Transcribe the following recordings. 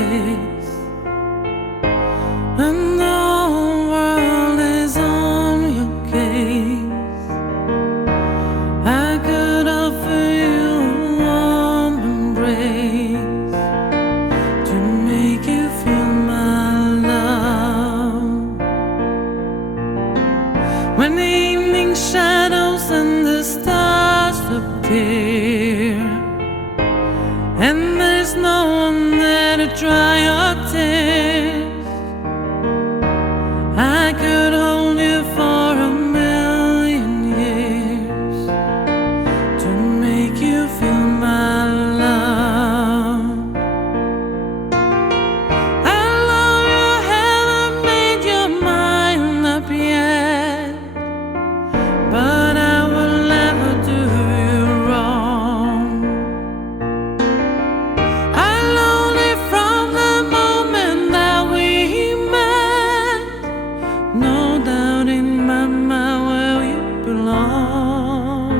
face, and the whole world is on your case. I could offer you a warm embrace to make you feel my love. When the evening shadows and the stars appear, and there's no one there to dry your tears, I could hold you for a million years to make you feel my love. I love you, haven't made your mind up yet, but I will never do you wrong. I loved it from the moment that we met. No doubt in my mind where you belong.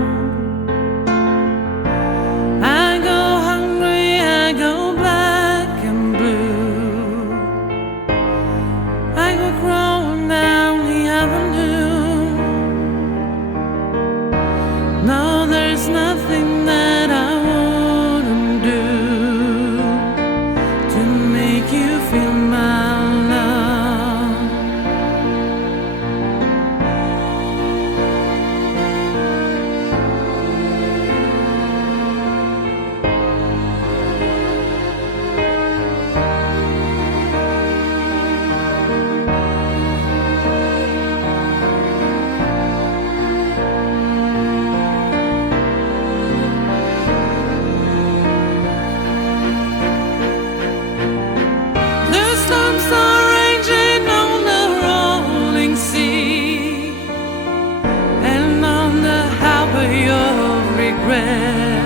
I go hungry, I go black and blue. I go crawling down the avenue. No, there's nothing that I wouldn't do to make you feel my love. The storms are raging on the rolling sea, and on the highway of regret.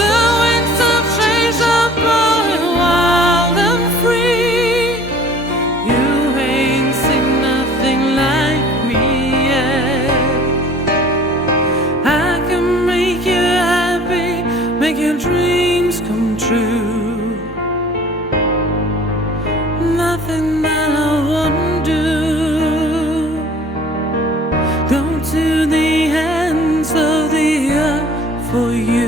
The winds of change are blowing wild and free. You ain't seen nothing like me yet. I can make you happy, make your dreams come true. Nothing that I wouldn't do. Go to the ends of the earth for you.